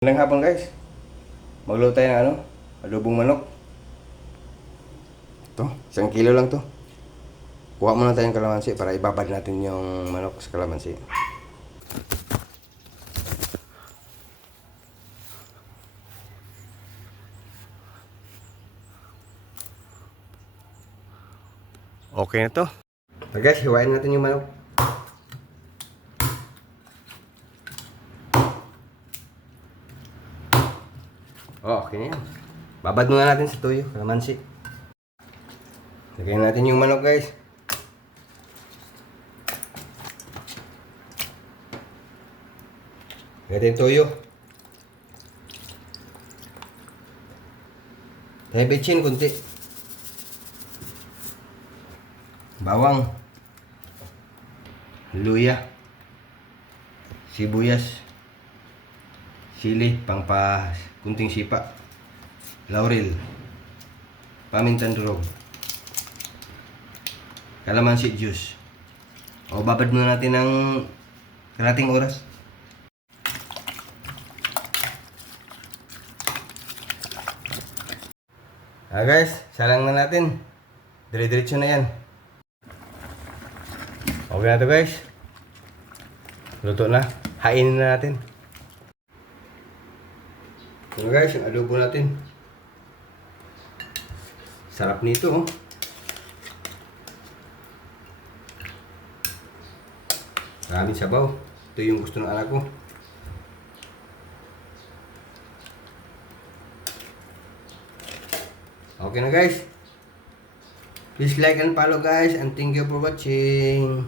Magandang hapon guys. Magluto tayo ng adobong manok. Ito, 1 kilo lang to. Kuha muna tayong kalamansi para ibabad natin yung manok sa kalamansi. Okay na to. So guys, hiwain natin yung manok. Oh, okay na yan. Babad muna natin sa tuyo, kalamansi. Lagyan natin yung manok guys. Lagyan natin tuyo. Tayo bitchin kunti. Bawang. Luya. Sibuyas. Sili, kunting sipa. Laurel. Pamintan durog. Kalamansi juice. O babad muna natin ng kalating oras. Guys, salang na natin. Dire-diretso na yan. Okay na to guys. Luto na. Hainin na natin. So guys, yung adobo natin. Sarap nito oh. Maraming sabaw. Ito yung gusto ng anak ko. Okay na guys. Please like and follow guys, and thank you for watching.